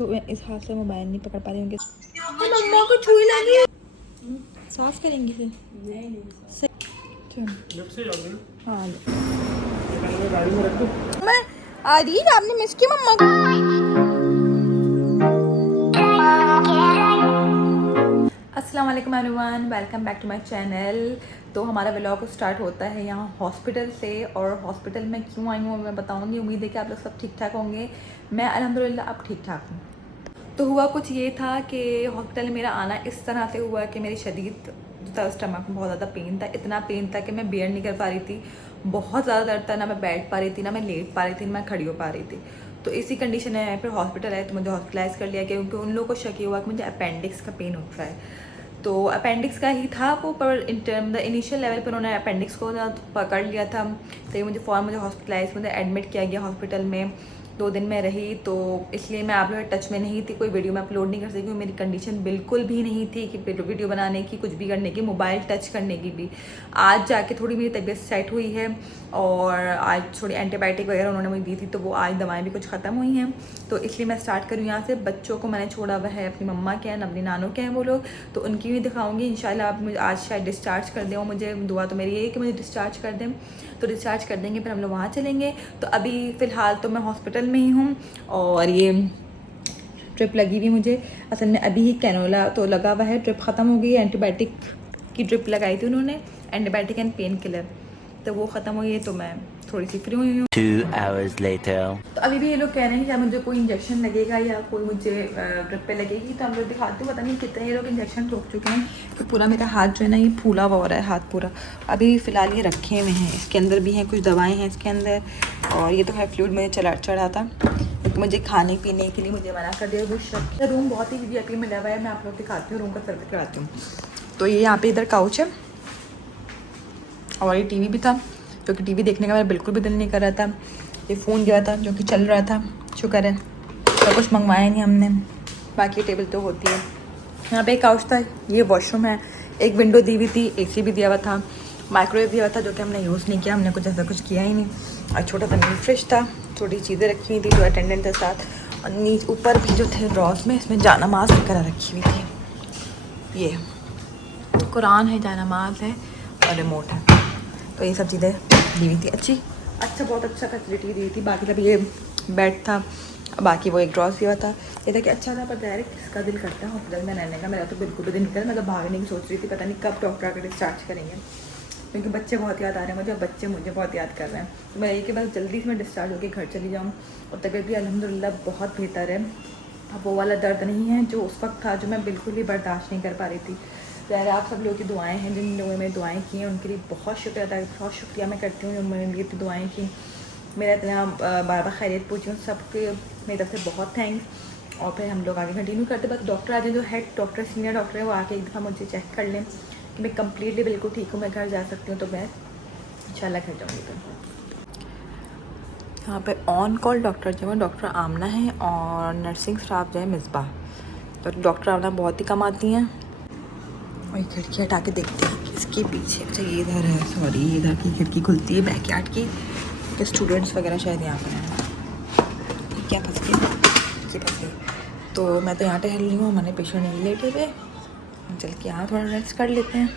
तो मैं इस हाथ से मोबाइल नहीं पकड़ पा रही हूँ। मम्मा को छुई लगी। साफ करेंगे फिर। हाँ मैं आ रही आपने मिस की मम्मा को। अस्सलाम वालेकुम everyone, welcome back to my channel. तो हमारा व्लॉग स्टार्ट होता है यहाँ हॉस्पिटल से, और हॉस्पिटल में क्यों आई हूँ मैं बताऊँगी। उम्मीद है कि आप लोग सब ठीक ठाक होंगे। मैं अल्हम्दुलिल्लाह अब ठीक ठाक हूँ। तो हुआ कुछ ये था कि हॉस्पिटल में मेरा आना इस तरह से हुआ कि मेरी शदीद जो था स्टमक में बहुत ज़्यादा पेन था। इतना पेन था कि मैं बेयर नहीं कर पा रही थी। बहुत ज़्यादा दर्द था, ना मैं बैठ पा रही थी, ना मैं लेट पा रही थी, ना मैं खड़ी हो पा रही थी। तो इसी कंडीशन में फिर हॉस्पिटल आए तो मुझे हॉस्पिटलाइज़ कर लिया, क्योंकि उन लोगों को शक ये हुआ कि मुझे अपेंडिक्स का पेन उठ रहा है। तो अपेंडिक्स का ही था वो, पर इनिशियल लेवल पर उन्होंने अपेंडिक्स को पकड़ लिया था। तो ये मुझे हॉस्पिटलाइज मुझे एडमिट किया गया हॉस्पिटल में। 2 दिन में रही, तो इसलिए मैं आप लोगों के टच में नहीं थी, कोई वीडियो मैं अपलोड नहीं कर सकी। मेरी कंडीशन बिल्कुल भी नहीं थी कि वीडियो बनाने की, कुछ भी करने की, मोबाइल टच करने की भी। आज जाके थोड़ी मेरी तबीयत सेट हुई है, और आज थोड़ी एंटीबायोटिक वगैरह उन्होंने मुझे दी थी, तो वो आज दवाएं भी कुछ ख़त्म हुई हैं। तो इसलिए मैं स्टार्ट करूँ यहाँ से। बच्चों को मैंने छोड़ा हुआ है, अपनी मम्मा के हैं, अपनी नानों के हैं वो लोग, तो उनकी भी दिखाऊंगी इंशाल्लाह। आप मुझे आज शायद डिस्चार्ज कर दें, मुझे दुआ तो मेरी यही है कि मुझे डिस्चार्ज कर दें। तो डिस्चार्ज कर देंगे, फिर हम लोग वहाँ चलेंगे। तो अभी फ़िलहाल तो मैं हॉस्पिटल में ही हूँ, और ये ट्रिप लगी हुई मुझे असल में अभी ही कैनोला तो लगा हुआ है। ट्रिप ख़त्म हो गई, एंटीबायोटिक की ट्रिप लगाई थी उन्होंने, एंटीबायोटिक एंड पेन किलर, तो वो ख़त्म हुई है। तो मैं थोड़ी सी फ्री हुई हूँ। 2 hours later. तो अभी भी ये लोग कह रहे हैं कि मुझे कोई इंजेक्शन लगेगा या कोई मुझे ट्रिप पे लगेगी, तो हम लोग दिखाते हैं। पता नहीं कितने ये लोग इंजेक्शन ठोक चुके हैं। तो पूरा मेरा हाथ जो है ना, ये फूला हुआ हो रहा है हाथ पूरा। अभी फ़िलहाल ये रखे हुए हैं, इसके अंदर भी हैं कुछ दवाएँ हैं इसके अंदर, और ये तो है फ्लूइड मुझे चढ़ा था, क्योंकि मुझे खाने पीने के लिए मुझे मना कर दिया कुछ। रूम बहुत ही VIP मिला हुआ है, मैं आप लोग दिखाती हूँ, रूम का सर्विस कराती हूँ। तो ये यहाँ पे इधर काउच है, और ये TV भी था, क्योंकि TV देखने का मेरा बिल्कुल भी दिल नहीं कर रहा था। ये फ़ोन गया था जो कि चल रहा था, शुक्र है सब कुछ मंगवाया नहीं हमने। बाकी टेबल तो होती है। यहाँ पे एक काउच था, ये वॉशरूम है, एक विंडो दी हुई थी, AC भी दिया हुआ था, माइक्रोवेव दिया हुआ था, जो कि हमने यूज़ नहीं किया, हमने कुछ ऐसा कुछ किया ही नहीं। और छोटा सा मिनी फ्रिज था, छोटी चीज़ें रखी हुई थी जो अटेंडेंट के साथ, और नीचे ऊपर भी जो थे ड्रॉर्स में, इसमें जानमाज़ वगैरह रखी हुई थी। ये कुरान है, जानमाज़ है, और रिमोट है। तो ये सब चीज़ें दी हुई थी अच्छा बहुत अच्छा फैसिलिटी दी थी। बाकी सब ये बेड था, बाकी वो एक ड्रॉस दिया था। ये था कि अच्छा था, पर डायरेक्ट किसका दिल करता है हॉस्पिटल में रहने का। मेरा तो बिल्कुल भी दिल नहीं करता। मैं तो भागने की सोच रही थी, पता नहीं कब डॉक्टर आकर डिस्चार्ज करेंगे, क्योंकि बच्चे बहुत याद आ रहे हैं मुझे, और बच्चे मुझे बहुत याद कर रहे हैं। तो मैं यही कि बस जल्दी से मैं डिस्चार्ज होकर घर चली जाऊँ, और तबीयत भी अल्हम्दुलिल्लाह बहुत बेहतर है। अब वो वाला दर्द नहीं है जो उस वक्त था, जो मैं बिल्कुल भी बर्दाश्त नहीं कर पा रही थी। यार आप सब लोगों की दुआएं हैं, जिन लोगों ने मेरी दुआएं की हैं उनके लिए बहुत शुक्रिया मैं करती हूँ, जो मेरे लिए इतनी दुआएं की, मेरा इतना बार बार खैरियत पूछी, उन सबके मेरी तरफ से बहुत थैंक्स। और फिर हम लोग आगे कंटिन्यू करते। बस डॉक्टर आज जो हेड डॉक्टर सीनियर डॉक्टर है, वो आके एक दफ़ा मुझे चेक कर लें कि मैं कम्प्लीटली बिल्कुल ठीक हूँ, मैं घर जा सकती हूँ, तो मैं इंशाल्लाह घर जाऊँगी। तो यहाँ पे ऑन कॉल डॉक्टर जो है डॉक्टर आमना है, और नर्सिंग स्टाफ जो है मिसबा। तो डॉक्टर आमना बहुत ही कम आती हैं। और ये खिड़की हटा के देखते हैं कि इसके पीछे, अच्छा ये इधर है, सॉरी इधर की खिड़की खुलती है बैकयार्ड की, कि स्टूडेंट्स वगैरह शायद यहाँ पर हैं। क्या फंस गई, ये फंस गई। तो मैं तो यहाँ टहल रही हूँ, मैंने पेशेंट नहीं लेटे हुए, चल के यहाँ थोड़ा रेस्ट कर लेते हैं।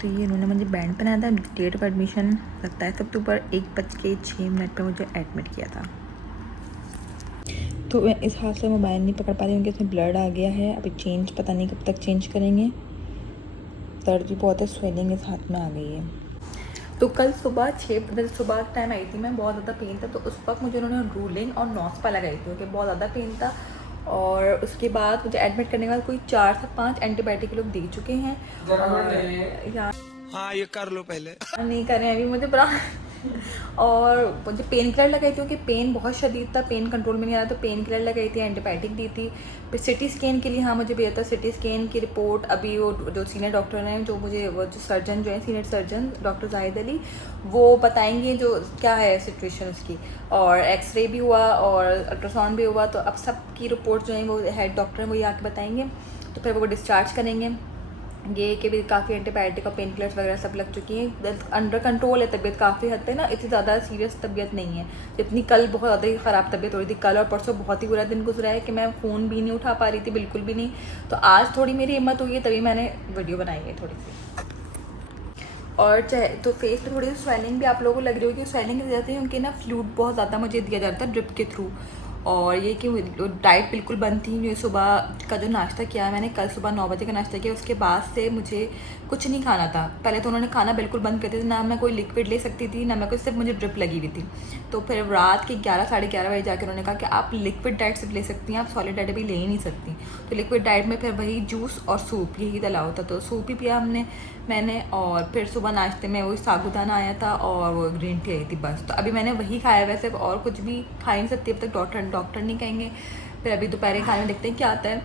तो ये इन्होंने मुझे बैंड पहनाया था। डेट ऑफ एडमिशन 27 अक्टूबर 1:06 पर मुझे एडमिट किया था। तो मैं इस हाथ से मोबाइल नहीं पकड़ पा रही हूँ, कि इसमें ब्लड आ गया है। अभी चेंज पता नहीं कब तक चेंज करेंगे। दर्द भी बहुत है, स्वेलिंग इस हाथ में आ गई है। तो कल सुबह 6 बजे सुबह टाइम आई थी मैं, बहुत ज़्यादा पेन था। तो उस वक्त मुझे उन्होंने रूलिन और नॉस्पा लगाई थी, क्योंकि बहुत ज़्यादा पेन था। और उसके बाद मुझे एडमिट करने के बाद कोई 4 से 5 एंटीबायोटिक लोग दे चुके हैं। हाँ ये कर लो पहले, नहीं कर रहे हैं अभी मुझे बड़ा और मुझे पेन किलर लगाई थी, क्योंकि पेन बहुत शदीद था, पेन कंट्रोल में नहीं आ रहा, तो पेन किलर लगाई थी, एंटीबायोटिक दी थी। फिर सिटी स्कैन के लिए हाँ मुझे भेजा था। सिटी स्कैन की रिपोर्ट अभी वो जो सीनियर डॉक्टर हैं, जो मुझे वो जो सर्जन जो है senior surgeon doctor Zahid Ali, वो बताएंगे जो क्या है सिचुएशन उसकी। और एक्सरे भी हुआ और अल्ट्रासाउंड भी हुआ, तो अब सब की रिपोर्ट जो है वो हेड डॉक्टर हैं वो ये आके बताएंगे। तो फिर वो डिस्चार्ज करेंगे। ये कि भी काफ़ी एंटीबायोटिक और पेन किलर्स वगैरह सब लग चुकी हैं, अंडर कंट्रोल है तबीयत काफ़ी हद पे ना, इतनी ज़्यादा सीरियस तबीयत नहीं है जितनी कल बहुत ज़्यादा ही ख़राब तबीयत हो रही थी। कल और परसों बहुत ही बुरा दिन गुजरा है कि मैं फ़ोन भी नहीं उठा पा रही थी, बिल्कुल भी नहीं। तो आज थोड़ी मेरी हिम्मत हुई है तभी मैंने वीडियो बनाई है थोड़ी सी। और चाहे तो फेस पे थोड़ी सी स्वेलिंग भी आप लोगों को लग रही होगी, स्वेलिंग की वजह से क्योंकि ना फ्लूइड बहुत ज़्यादा मुझे दिया जाता है ड्रिप के थ्रू। और ये कि डाइट बिल्कुल बंद थी। जो सुबह का जो नाश्ता किया मैंने, कल सुबह 9 बजे का नाश्ता किया, उसके बाद से मुझे कुछ नहीं खाना था। पहले तो उन्होंने खाना बिल्कुल बंद कर दिया था, ना मैं कोई लिक्विड ले सकती थी ना मैं कोई, सिर्फ मुझे ड्रिप लगी हुई थी। तो फिर रात के 11 साढ़े 11 बजे जाकर उन्होंने कहा कि आप लिक्विड डाइट सिर्फ ले सकती हैं, आप सॉलिड डाइट अभी ले ही नहीं सकती। तो लिक्विड डाइट में फिर वही जूस और सूप यही डला होता, तो सूप ही पिया मैंने। और फिर सुबह नाश्ते में वही साबूदाना आया था और वो ग्रीन टी आई थी, बस। तो अभी मैंने वही खाया, वैसे और कुछ भी खा ही नहीं सकती अब तक, डॉक्टर नहीं कहेंगे। फिर अभी दोपहर खाने में देखते हैं क्या आता है।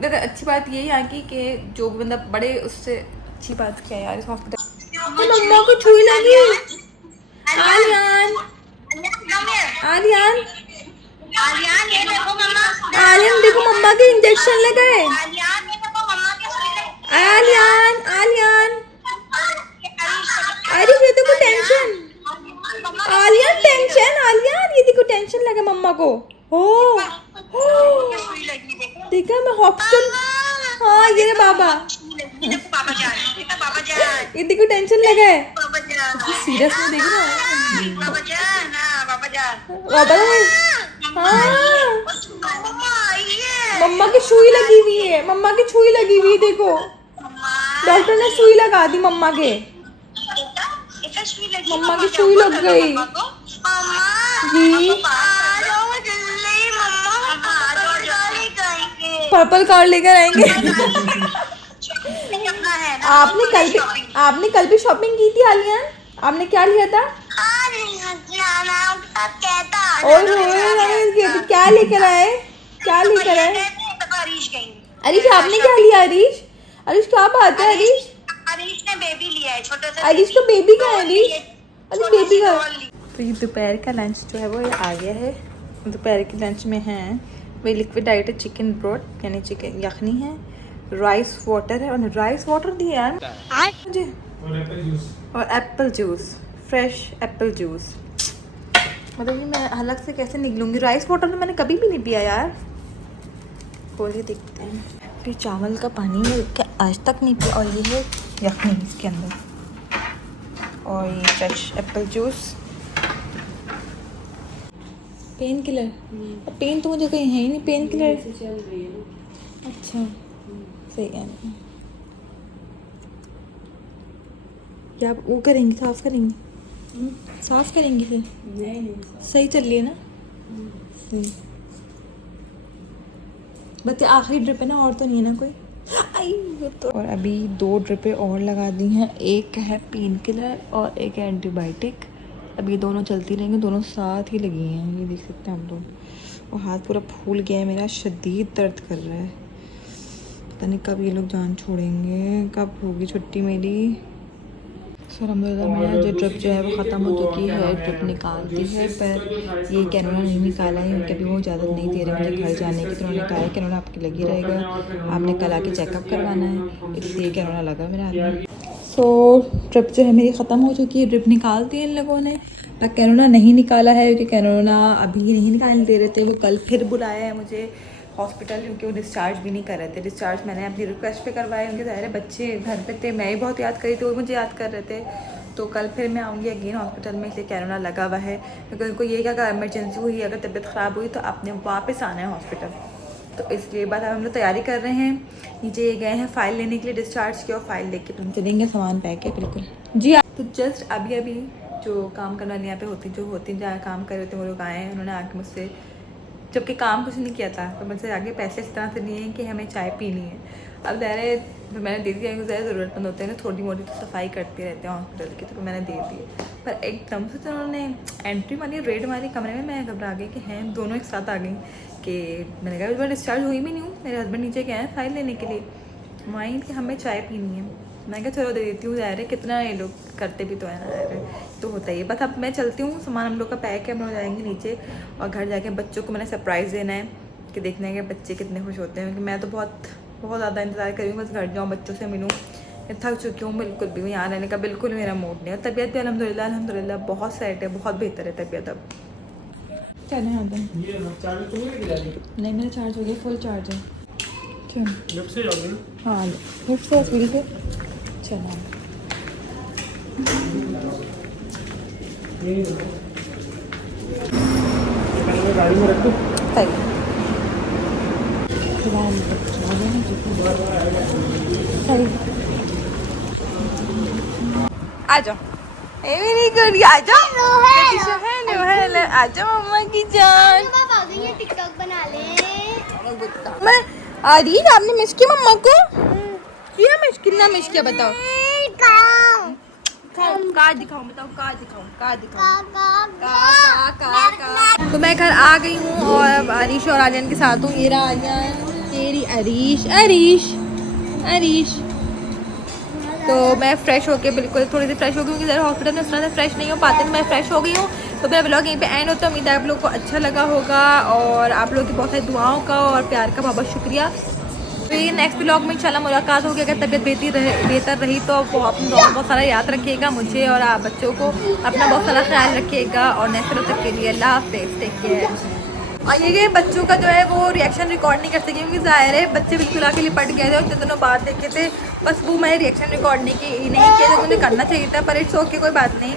वैसे अच्छी बात ये है यहाँ की कि जो मतलब बड़े, उससे अच्छी बात क्या है यार इस हॉस्पिटल। मम्मा को छुई लगी। आलियान आलियान आलियान देखो मम्मा के इंजेक्शन लगा है। आलियान आलियान अरे ये देखो टेंशन, आलियान टेंशन, आलियान ये देखो टेंशन लगा मम्मा को। हो देखा मैं हॉस्पिटल। हाँ ये रे बाबा, ये देखो टेंशन लगा है। सीरियस में देख रहा है बाबा। हाँ मम्मा की सुई लगी हुई है, मम्मा की सुई लगी हुई है, देखो डॉक्टर ने सुई लगा दी मम्मा के, मम्मा की सुई लग गई जी। पर्पल कार्ड लेकर आएंगे। आपने कल भी शॉपिंग की थी आलियान, आपने क्या लिया था? और क्या लेकर आए, क्या लेकर आए? अरीश आपने क्या लिया? अरीश अरीश क्या बात है? अरीश ने बेबी लिया है, छोटा सा। अरीश का बेबी का है? अरीश बेबी का। तो ये दोपहर का लंच जो है वो आ गया है। दोपहर के लंच में है वही लिक्विड डाइट है, चिकन ब्रोथ यानी चिकन यखनी है, राइस वाटर है, और राइस वाटर दिया यार मुझे, और Apple juice, fresh apple juice. मतलब ये मैं अलग से कैसे निकलूँगी? राइस वाटर तो मैंने कभी भी नहीं पिया यार। खोलिए देखते हैं। फिर चावल का पानी है क्या आज तक नहीं पिया, और ये है यखनी इसके अंदर, और ये fresh apple juice. Painkiller, pain तो मुझे कहीं है ही नहीं पेन किलर। अच्छा सही है। क्या आप वो करेंगे, साफ करेंगे? साफ करेंगे फिर? नहीं सही चल रही है ना? सही। बस आखिरी ड्रिप है ना, और तो नहीं है ना कोई? आई तो। और अभी 2 ड्रिपें और लगा दी हैं, एक है पेन किलर और एक है एंटीबायोटिक। अब ये दोनों चलती रहेंगी, दोनों साथ ही लगी हैं, ये देख सकते हैं हम लोग। और हाथ पूरा फूल गया है मेरा, शदीद दर्द कर रहा है। पता नहीं कब ये लोग जान छोड़ेंगे, कब होगी छुट्टी मेरी। सर अलहमदिल्ला मेरा जो ट्रिप जो है वो ख़त्म हो चुकी है, ट्रिप निकाल दी है, पर ये कैनोना नहीं निकाला है क्योंकि अभी वो इजाज़त नहीं दे रहे मुझे घर जाने की। तो उन्होंने कहा है कैनोना आपके लगी रहेगा, आपने कल आके चेकअप करवाना है, इसलिए कैनोना लगा मेरा हाथ में। सो ट्रिप जो है मेरी ख़त्म हो चुकी है, ट्रिप निकाल दी इन लोगों ने, पर कैनोना नहीं निकाला है क्योंकि कैनोना अभी नहीं निकालने दे रहे थे। वो कल फिर बुलाया है मुझे हॉस्पिटल क्योंकि वो डिस्चार्ज भी नहीं कर रहे थे। डिस्चार्ज मैंने अपनी रिक्वेस्ट पे करवाया, उनके सारे बच्चे घर पे थे, मैं ही बहुत याद करी थी, वो मुझे याद कर रहे थे। तो कल फिर मैं आऊँगी अगेन हॉस्पिटल में, इसलिए कैनोना लगा हुआ है क्योंकि उनको ये क्या, अगर इमरजेंसी हुई, अगर तबीयत ख़राब हुई तो आपने वापस आना है हॉस्पिटल। तो इसलिए बाद हम लोग तैयारी कर रहे हैं, नीचे गए हैं फ़ाइल लेने के लिए डिस्चार्ज की, और फाइल लेके हम चलेंगे, सामान पैक है बिल्कुल जी। तो जस्ट अभी जो काम करने वाली यहाँ पे होती जहाँ काम कर रहे थे वो लोग आए हैं, उन्होंने आके मुझसे, जबकि काम कुछ नहीं किया था, तो मुझसे आगे पैसे इस तरह से लिए हैं कि हमें चाय पीनी है। अब ज़्यादा तो मैंने दे दिया, ज़्यादा ज़रूरतमंद होते हैं ना, थोड़ी मोटी तो सफाई करते रहते हैं हॉस्पिटल की, तो मैंने दे दी। पर एकदम से तो उन्होंने एंट्री मारी, रेड मारी कमरे में, मैं घबरा गई कि हैं दोनों एक साथ आ गई। कि मैंने कहा मैं डिस्चार्ज हुई भी नहीं हूँ, मेरे हस्बैंड नीचे गए हैं फ़ाइल लेने के लिए, माइंड कि हमें चाय पीनी है। मैं कहा चलो दे देती हूँ, ज़ाहिर है कितना ये लोग करते भी तो है ना, तो होता ही है। बस अब मैं चलती हूँ, सामान हम लोग का पैक है, हम लोग जाएंगे नीचे, और घर जाके बच्चों को मैंने सरप्राइज़ देना है कि देखना है कि बच्चे कितने खुश होते हैं, क्योंकि मैं तो बहुत ज़्यादा इंतज़ार कर रही हूँ, बस घर जाऊँ, बच्चों से मिलूँ। मैं थक चुकी हूँ बिल्कुल भी, यहाँ रहने का बिल्कुल मेरा मूड नहीं है। तबीयत भी अल्हम्दुलिल्लाह अल्हम्दुलिल्लाह बहुत सेट है, बहुत बेहतर है तबीयत अब। क्या नहीं आता नहीं, मेरा चार्ज हो गया, फुल चार्ज है। हाँ लिफ्ट से सीढ़ी पे चलो। गाड़ी में रख दो। आ जाओ, मेरी गुड़िया आ जाओ, आ जाओ मम्मा की जान। टिकटॉक बना ले। मैं आ रही, आपने मिस किया मम्मा को? किया मिस, कितना मिस किया बताओ? कार दिखाऊं, बताओ कार दिखाऊं, कार दिखाऊं, तो मैं घर आ गई हूँ और अब अरीश और आर्यन के साथ हूँ। ये रहा आर्यन, तेरी अरीश, अरीश अरीश। तो मैं फ्रेश होके बिल्कुल थोड़ी सी फ्रेश हो गई हूँ, क्योंकि हॉस्पिटल में उस तरह से फ्रेश नहीं हो पाते, तो मैं फ्रेश हो गई हूँ। तो मेरा ब्लॉग यहीं पे एंड होता है। उम्मीद है आप लोग को अच्छा लगा होगा और आप लोगों की बहुत सारी दुआओं का और प्यार का बहुत बहुत शुक्रिया। फिर नेक्स्ट ब्लॉग में इंशाल्लाह मुलाकात होगी। अगर तबीयत बेहतर रही तो अपने दुआ बहुत सारा याद रखिएगा, मुझे और आप बच्चों को अपना बहुत सारा ख्याल रखिएगा। और नेक्स्ट ब्लॉग तक के लिए अल्लाह हाफ़िज़, टेक केयर। और ये बच्चों का जो है वो रिएक्शन रिकॉर्ड नहीं कर सके, क्योंकि ज़ाहिर है बच्चे बिल्कुल आके लिपट गए थे और जो दोनों बात देखे थे, बस वो मैंने रिएक्शन रिकॉर्ड नहीं किया, जो मुझे करना चाहिए था। पर इट्स ओके, कोई बात नहीं।